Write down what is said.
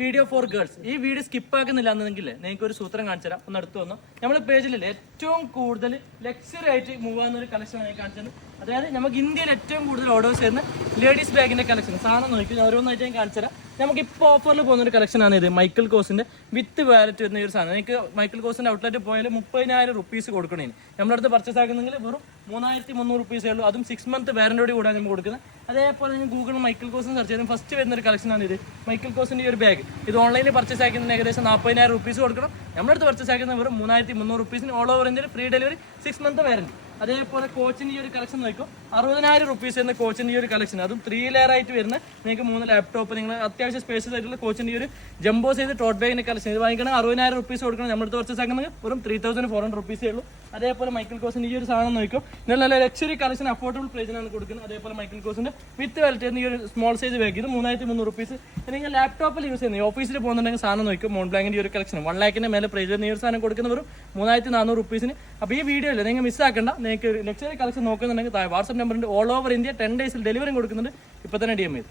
Video for girls. ഈ video skip ആക്കുന്നില്ല എന്നെങ്കിൽ നിങ്ങൾക്ക് ഒരു സൂത്രം കാണിച്ചു തരാം. ഒന്ന് അടുത്ത് വന്നു. നമ്മുടെ പേജിലല്ലേ ഏറ്റവും കൂടുതൽ ലക്സറി ആയിട്ട് മൂവ് ആകുന്ന ഒരു കളക്ഷൻ ആണ് കാണിച്ചത്. അതായത് നമുക്ക് ഇന്ത്യയിൽ ഏറ്റവും കൂടുതൽ ഓർഡേഴ്സ് ചെയ്യുന്ന ലേഡീസ് ബാഗിന്റെ കളക്ഷൻ സാധനം നോക്കി ഓരോന്നായിട്ട് ഞാൻ കാണിച്ചു തരാം. നമുക്ക് ഇപ്പോൾ ഓഫറിൽ പോകുന്ന ഒരു കളക്ഷനാണ് ഇത്. മൈക്കിൾ കോസിന്റെ വിത്ത് വാലറ്റ് വരുന്ന ഒരു സാധനം. നിങ്ങൾക്ക് മൈക്കിൾ കോസിന്റെ ഔട്ട്ലെറ്റ് പോയാൽ 30,000 റുപ്പീസ് കൊടുക്കണേ. നമ്മുടെ അടുത്ത് പർച്ചേസ് ആക്കുന്നെങ്കിൽ വെറും 3,300 റുപ്പീസേ ഉള്ളൂ. അതും 6 മന്ത് വാറന്റിയോട് കൂടാണ് നമ്മൾ കൊടുക്കുന്നത്. അതേപോലെ ഞാൻ ഗൂഗിൾ മൈക്കിൾ കോസിന് സെർച്ച് ചെയ്ത് ഫസ്റ്റ് വരുന്ന ഒരു കളക്ഷനാണ് ഇത്. മൈക്കിൾ കോസിന്റെ ഈ ഒരു ബാഗ് ഇത് ഓൺലൈനിൽ പർച്ചേസ് ആക്കുന്നതിന് ഏകദേശം 40,000 റുപ്പീസ് കൊടുക്കണം. നമ്മുടെ അടുത്ത് പർച്ചേസ് ആക്കുന്ന വെറും 3,300 റുപ്പീസിന് ഓൾ ഓവർ ഇന്ത്യയിൽ ഫ്രീ ഡെലിവറി 6 മന്ത് വാറന്റി. അതേപോലെ കോച്ചിന്റെ ഈ ഒരു കളക്ഷൻ നോക്കും 60,000 റുപ്പീസ് എന്ന കോച്ചിന്റെ ഈ ഒരു കളക്ഷൻ. അതും 3 ലെയർ ആയിട്ട് വരുന്ന നിങ്ങൾക്ക് 3 ലാപ്ടോപ്പ് നിങ്ങൾ അത്യാവശ്യം സ്പേഷ്യസ് ആയിട്ടുള്ള കോച്ചിന്റെ ഈ ഒരു ജംബോ സൈസ് ടോട്ട് ബാഗിന്റെ കളക്ഷൻ. ഇത് വാങ്ങിക്കണം 60,000 റുപ്പീസ് കൊടുക്കണം. നമ്മുടെ അടുത്ത് പർച്ചേസ് ആക്കുന്നത് വെറും 3,400 റുപ്പീസേ ഉള്ളൂ. അതേപോലെ മൈക്കിൾ കോസിന്റെ ഈ ഒരു സാധനം നോക്കും നല്ല ലക്ഷറി കളക്ഷൻ അഫോർഡബിൾ പ്രൈസിനാണ് കൊടുക്കുന്നത്. അതേപോലെ മൈക്കിൾ കോസിന്റെ വിത്ത് വാലറ്റ് ഈ ഒരു സ്മോൾ സൈസ് ബാഗ് ഇത് 3,300 റുപ്പീസ്. നിങ്ങൾ ലാപ്ടോപ്പിൽ യൂസ് ചെയ്യുന്നത് ഓഫീസിൽ പോകുന്നുണ്ടെങ്കിൽ സാധനം നോക്കും മോൺബ്ലാങ്കിന്റെ ഈ ഒരു കളക്ഷൻ 1 ലാഖിന്റെ മേലെ പ്രൈസ് വരുന്ന ഈ ഒരു സാധനം കൊടുക്കുന്ന വെറും 3,400 റുപ്പീസിന്. അപ്പോൾ ഈ വീഡിയോ അല്ലേ നിങ്ങൾ മിസ്സാക്കേണ്ട. നിങ്ങൾക്ക് ലക്ഷറി കളക്ഷൻ നോക്കുന്നുണ്ടെങ്കിൽ വാട്സ്ആപ്പ് നമ്പറിന്റെ ഓൾ ഓവർ ഇന്ത്യ 10 ഡേയ്സിൽ ഡെലിവറി കൊടുക്കുന്നുണ്ട്. ഇപ്പോൾ തന്നെ DM ചെയ്തു.